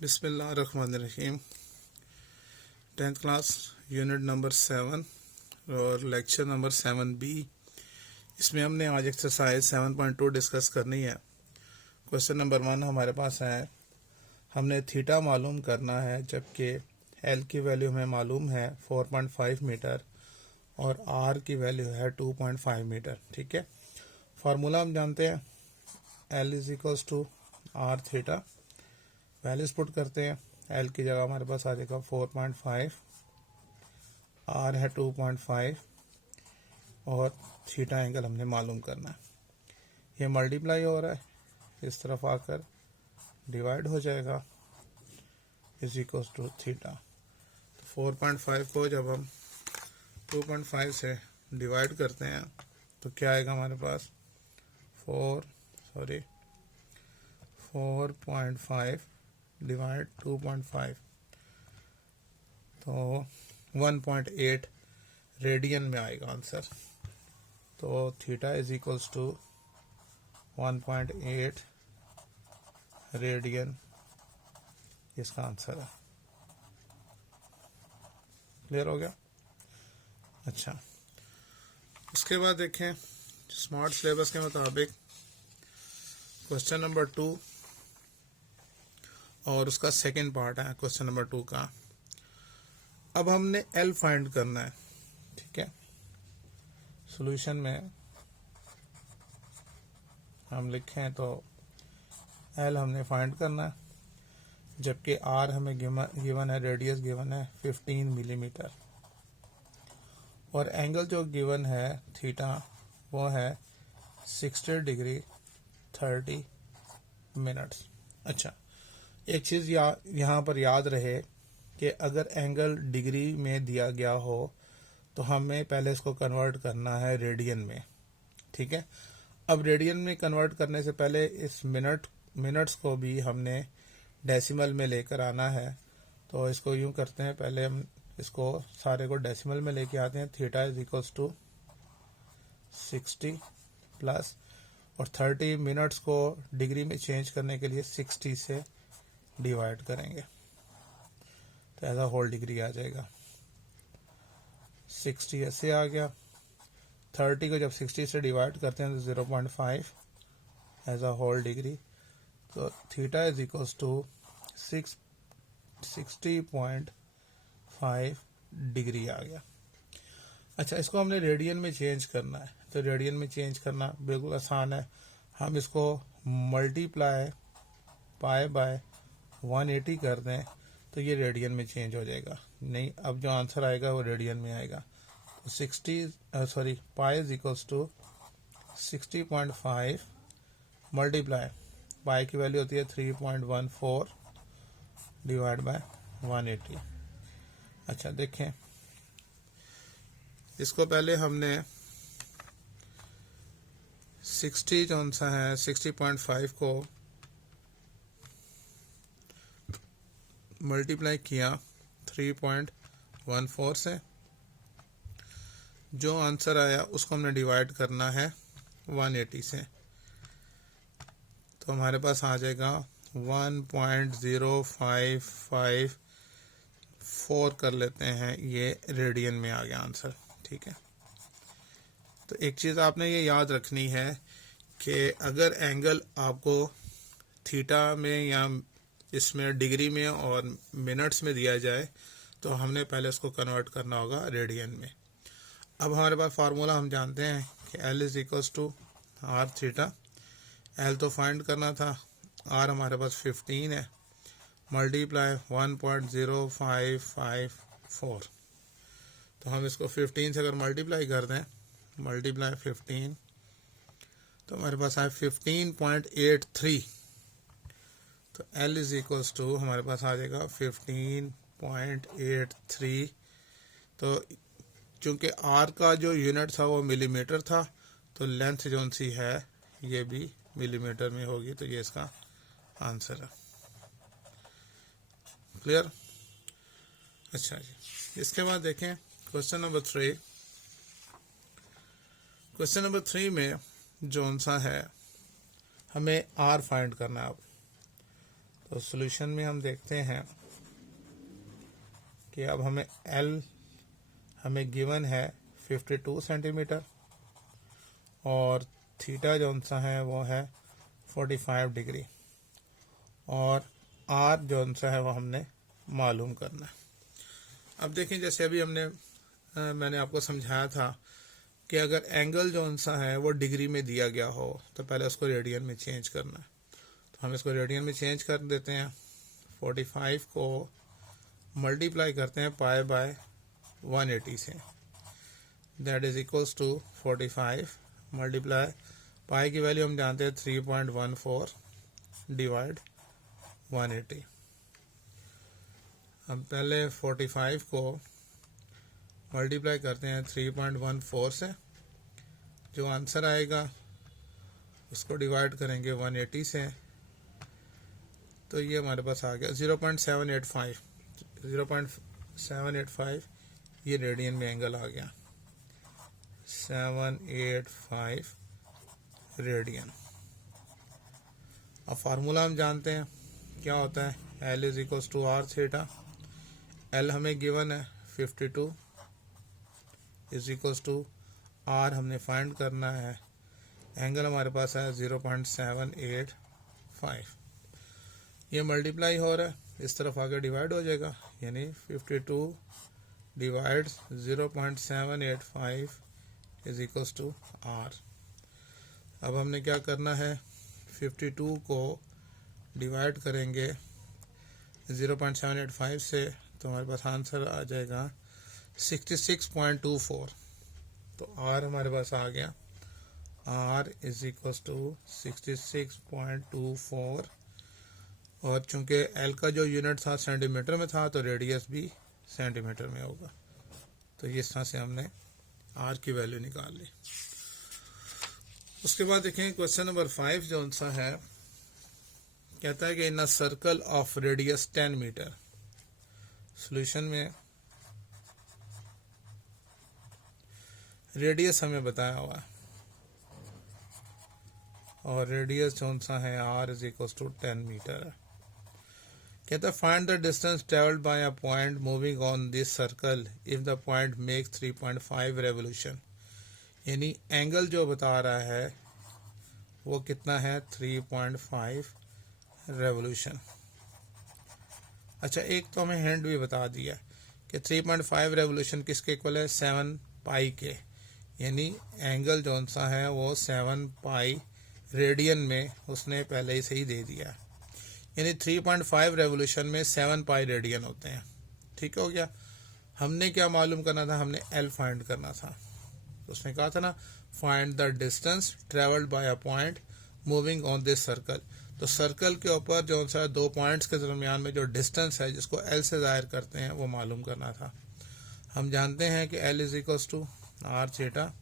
बिस्मिल्लाहिर्रहमानिर्रहीम। 10th class unit number 7 और lecture number 7B। इसमें हमने आज एक्सरसाइज 7.2 डिस्कस करनी है। क्वेश्चन नंबर 1 हमारे पास है, हमने थीटा मालूम करना है जबकि एल की वैल्यू हमें मालूम है 4.5 मीटर और आर की वैल्यू है 2.5 मीटर। ठीक है, फार्मूला हम जानते हैं, L is equals to R theta. Values put करते हैं, एल की जगह हमारे पास आ जाएगा 4.5, आर है 2.5 और थीटा एंगल हमने मालूम करना है। ये मल्टीप्लाई हो रहा है, इस तरफ आकर डिवाइड हो जाएगा, इज इक्वल्स टू थीटा। तो 4.5 को जब हम 2.5 से डिवाइड करते हैं तो क्या आएगा हमारे पास 4.5 डिवाइड 2.5 तो 1.8 रेडियन में आएगा आंसर। तो theta is equals to 1.8 radian इसका आंसर है। क्लियर हो गया? अच्छा, उसके बाद देखें स्मार्ट सिलेबस के मुताबिक क्वेश्चन नंबर 2 और उसका सेकंड पार्ट है क्वेश्चन नंबर 2 का। अब हमने एल फाइंड करना है। ठीक है, सॉल्यूशन में हम लिखें तो एल हमने फाइंड करना है जबकि आर हमें गिवन है, रेडियस गिवन है 15 मिलीमीटर और एंगल जो गिवन है थीटा वो है 60 डिग्री 30 मिनट्स। अच्छा, एक चीज़ यहाँ पर याद रहे कि अगर एंगल डिग्री में दिया गया हो तो हमें पहले इसको कन्वर्ट करना है रेडियन में। ठीक है, अब रेडियन में कन्वर्ट करने से पहले इस मिनट्स को भी हमने डेसिमल में लेकर आना है। तो इसको यूं करते हैं, पहले हम इसको सारे को डेसिमल में लेके आते हैं। Theta is equals to 60 plus और 30 मिनट्स को डिग्री में चेंज करने के लिए 60 से डिवाइड करेंगे तो एज अ होल डिग्री आ जाएगा। 60 ऐसे आ गया, 30 को जब 60 से डिवाइड करते हैं तो 0.5 एज अ होल डिग्री। तो theta is equals to 60.5 degree आ गया। अच्छा, इसको हमने रेडियन में चेंज करना है। तो रेडियन में चेंज करना बिल्कुल आसान है, हम इसको मल्टीप्लाई पाई बाय 180 कर दें तो ये रेडियन में चेंज हो जाएगा। नहीं, अब जो आंसर आएगा वो रेडियन में आएगा। तो pi is equals to 60.5 multiply pi की वैल्यू होती है 3.14 डिवाइड बाय 180। अच्छा देखें, इसको पहले हमने 60 जो सा है 60.5 को मल्टीप्लाई किया 3.14 से, जो आंसर आया उसको हमने डिवाइड करना है 180 से। तो हमारे पास आ जाएगा 1.0554 कर लेते हैं, ये रेडियन में आ गया आंसर। ठीक है, तो एक चीज़ आपने ये याद रखनी है कि अगर एंगल आपको थीटा में या इसमें डिग्री में और मिनट्स में दिया जाए तो हमने पहले उसको कन्वर्ट करना होगा रेडियन में। अब हमारे पास फार्मूला हम जानते हैं कि L is equals to R theta. L तो फाइंड करना था, आर हमारे पास 15 है, मल्टीप्लाई 1.0554। तो हम इसको 15 से अगर मल्टीप्लाई कर दें, मल्टीप्लाई 15 तो हमारे पास आए 15.83। तो L इज इक्वल्स टू हमारे पास आ जाएगा 15.83। तो चूंकि R का जो यूनिट था वो मिलीमीटर था तो लेंथ जो सी है ये भी मिलीमीटर में होगी, तो ये इसका आंसर है। क्लियर? अच्छा जी, इसके बाद देखें क्वेश्चन नंबर 3। क्वेश्चन नंबर 3 में जो सा है हमें R फाइंड करना है। अब तो सॉल्यूशन में हम देखते हैं कि अब हमें L हमें गिवन है 52 सेंटीमीटर और थीटा जौन सा है वो है 45 डिग्री और R जौन सा है वो हमने मालूम करना है। अब देखें जैसे अभी मैंने आपको समझाया था कि अगर एंगल जौन सा है वो डिग्री में दिया गया हो तो पहले उसको रेडियन में चेंज करना है। तो हम इसको रेडियन में चेंज कर देते हैं। 45 को मल्टीप्लाई करते हैं पाई बाय 180 से, that is equals to 45 multiply pi की वैल्यू हम जानते हैं 3.14 डिवाइड 180। हम पहले 45 को मल्टीप्लाई करते हैं 3.14 से, जो आंसर आएगा उसको डिवाइड करेंगे 180 से, तो ये हमारे पास आ गया 0.785 ये रेडियन में एंगल आ गया 785 रेडियन। अब फार्मूला हम जानते हैं क्या होता है, L is equals to R theta. L हमें गिवन है 52 इज इक्वल्स टू R हमने फाइंड करना है, एंगल हमारे पास है 0.785। ये मल्टीप्लाई हो रहा है, इस तरफ आगे डिवाइड हो जाएगा, यानी 52 divide 0.785 is equals to R। अब हमने क्या करना है, 52 को डिवाइड करेंगे 0.785 से, तो हमारे पास आंसर आ जाएगा 66.24। तो R हमारे पास आ गया, R इज इक्वल्स टू 66.24 और चूंकि L का जो यूनिट था सेंटीमीटर में था तो रेडियस भी सेंटीमीटर में होगा। तो इस तरह से हमने R की वैल्यू निकाल ली। उसके बाद देखें क्वेश्चन नंबर 5 जो सा है, कहता है कि in a circle of radius 10 metre. Solution में रेडियस हमें बताया हुआ है और रेडियस जो सा है R is equals to 10 metre. कहता है find the distance travelled by a point moving on this circle if the point makes 3.5 revolution. यानी एंगल जो बता रहा है वो कितना है, 3.5 रेवोल्यूशन। अच्छा, एक तो हमें हिंट भी बता दिया कि 3.5 रेवोल्यूशन किसके इक्वल है, 7 पाई के, यानी एंगल जौन सा है वो 7 पाई रेडियन में उसने पहले ही सही दे दिया, यानी 3.5 रेवोल्यूशन में 7 पाई रेडियन होते हैं। ठीक हो गया। हमने क्या मालूम करना था, हमने L फाइंड करना था। उसने कहा था ना find the distance travelled by a point moving on this circle. तो सर्कल के ऊपर जो सा दो पॉइंट्स के दरमियान में जो डिस्टेंस है जिसको L से जाहिर करते हैं वो मालूम करना था। हम जानते हैं कि L is equals to R theta,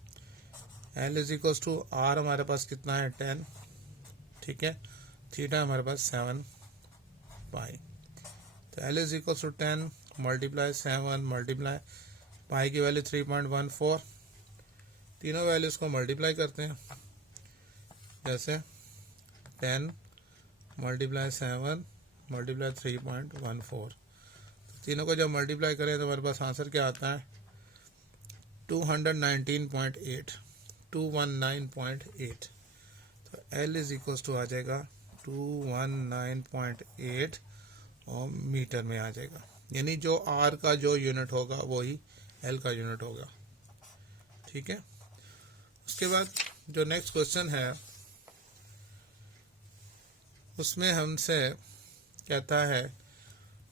L is equals to R हमारे पास कितना है 10, ठीक है, थीटा हमारे पास 7 पाई। तो L is equals to 10 multiply 7 multiply pi की वैल्यू 3.14, तीनों वैल्यूज को मल्टीप्लाई करते हैं, जैसे 10 मल्टीप्लाई 7 मल्टीप्लाई 3.14, तीनों को जब मल्टीप्लाई करें तो हमारे पास आंसर क्या आता है 219.8। तो L इज इक्वल्स टू आ जाएगा 219.8 और मीटर में आ जाएगा, यानी जो R का जो यूनिट होगा वही L का यूनिट होगा। ठीक है। उसके बाद जो नेक्स्ट क्वेश्चन है उसमें हमसे कहता है,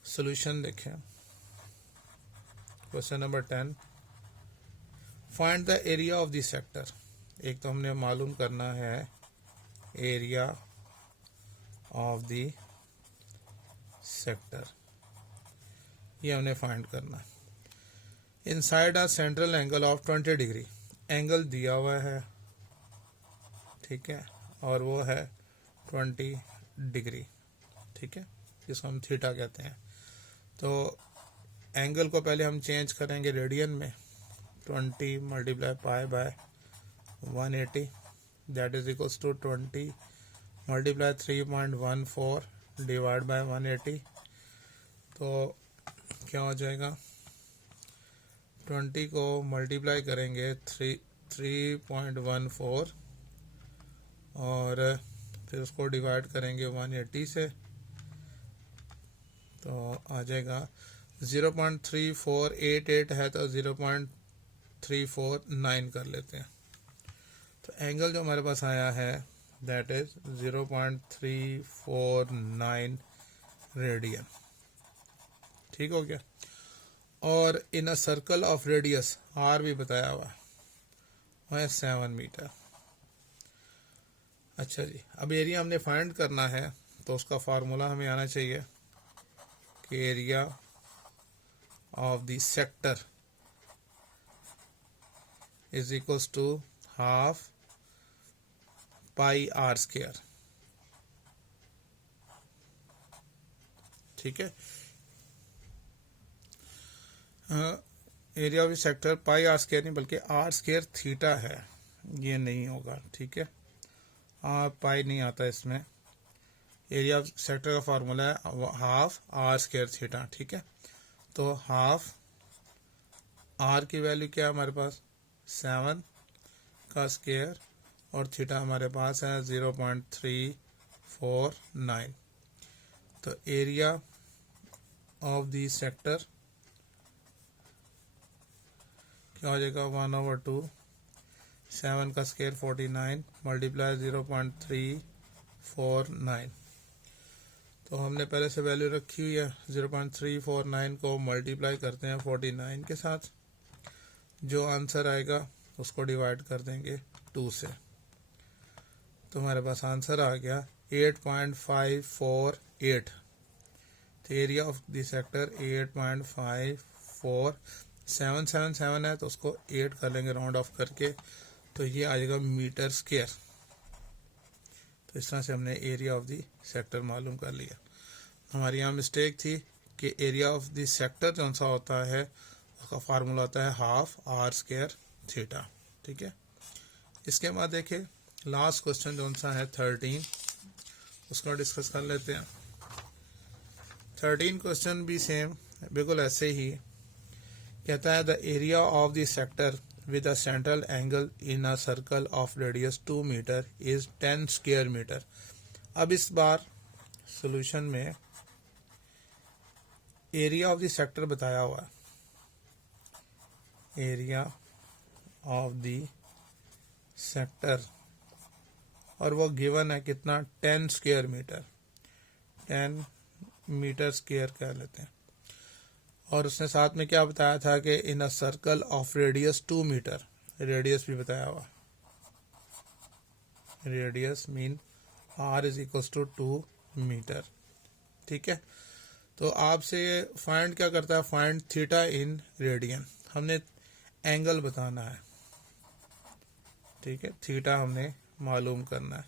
सॉल्यूशन देखें, question number 10, find the area of the sector. एक तो हमने मालूम करना है एरिया ऑफ द सेक्टर, ये हमने फाइंड करना है। Inside a central angle of 20 degree, angle दिया हुआ है, ठीक है, और वो है 20 डिग्री, ठीक है, जिसको हम थीटा कहते हैं। तो एंगल को पहले हम चेंज करेंगे रेडियन में, 20 multiply pi by 180, that is equals to 20 multiply 3.14 divide by 180, तो क्या हो जाएगा, 20 को मल्टीप्लाई करेंगे 3.14 और फिर उसको डिवाइड करेंगे 180 से, तो आ जाएगा 0.3488 है तो 0.349 कर लेते हैं। तो एंगल जो हमारे पास आया है दैट इज 0.349 रेडियन। ठीक हो गया। और in a circle of radius R भी बताया हुआ है 7 मीटर। अच्छा जी, अब एरिया हमने फाइंड करना है तो उसका फार्मूला हमें आना चाहिए कि area of the sector is equals to half pi R square. ठीक है, area of the sector pi R square नहीं बल्कि आर स्क्वायर थीटा है, ये नहीं होगा। ठीक है, पाई नहीं आता इसमें। एरिया ऑफ सेक्टर का फार्मूला है हाफ आर स्क्वायर थीटा। ठीक है, तो हाफ आर की वैल्यू क्या है हमारे पास 7 का स्क्वायर और थीटा हमारे पास है 0.349। तो एरिया ऑफ द सेक्टर क्या हो जाएगा 1/2 7 का स्क्वायर 49 मल्टीप्लाई 0.349। तो हमने पहले से वैल्यू रखी हुई है 0.349 को मल्टीप्लाई करते हैं 49 के साथ, जो आंसर आएगा उसको डिवाइड कर देंगे 2 से, तो हमारे पास आंसर आ गया 8.548। तो एरिया ऑफ द सेक्टर 8.547 777 है तो उसको 8 कर लेंगे राउंड ऑफ करके, तो ये आ जाएगा मीटर स्क्वायर। तो इस तरह से हमने एरिया ऑफ द सेक्टर मालूम कर लिया। हमारी यहाँ मिस्टेक थी कि एरिया ऑफ द सेक्टर जो सा होता है उसका फार्मूला होता है हाफ आर स्क्वायर थीटा। ठीक है, इसके बाद देखिए लास्ट क्वेश्चन जो सा है 13, उसको डिस्कस कर लेते हैं। 13 क्वेश्चन भी सेम बिल्कुल ऐसे ही कहता है the area of the sector with a central angle in a circle of radius 2 meter is 10 square meter। अब इस बार सॉल्यूशन में एरिया ऑफ द सेक्टर बताया हुआ है, एरिया ऑफ द सेक्टर, और वो गिवन है कितना 10 स्क्वायर मीटर, 10 मीटर स्क्वायर कह लेते हैं। और उसने साथ में क्या बताया था कि in a circle of radius 2 metre, radius भी बताया हुआ, radius mean R is equal to 2 metre. ठीक है, तो आपसे फाइंड क्या करता है, फाइंड थीटा इन रेडियन, हमने एंगल बताना है। ठीक है, थीटा हमने मालूम करना है।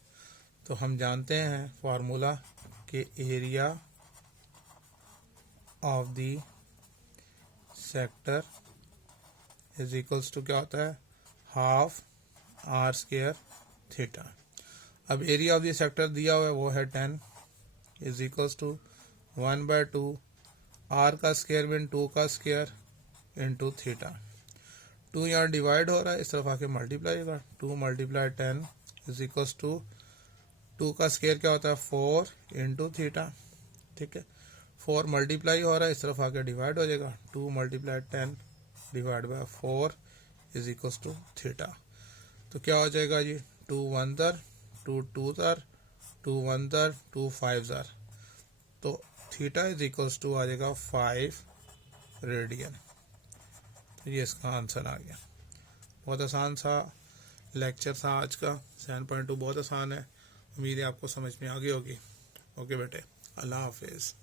तो हम जानते हैं फार्मूला कि area of the sector is equals to क्या होता है हाफ आर स्क्वायर थीटा। अब एरिया ऑफ द सेक्टर दिया हुआ है वो है 10 इज इक्वल्स टू 1/2 आर का स्क्वायर मीन 2 का स्क्वायर इंटू थीटा। 2 यहाँ डिवाइड हो रहा है, इस तरफ आके मल्टीप्लाई होगा, 2 मल्टीप्लाई 10 इज इक्वल्स टू 2 का स्क्वायर क्या होता है 4 इंटू थीटा। ठीक है, 4 मल्टीप्लाई हो रहा है, इस तरफ आके डिवाइड हो जाएगा, 2 multiply 10 divide by 4 is equal to theta. तो क्या हो जाएगा जी 2 1 दर 2 2 दर 2 1 दर 2 5 दर, तो थीटा इज इक्वल टू आ जाएगा 5 रेडियन। तो ये इसका आंसर आ गया। बहुत आसान सा लेक्चर था आज का, 7.2 बहुत आसान है। उम्मीद है आपको समझ में आ गई होगी। ओके बेटे, अल्लाह हाफिज़।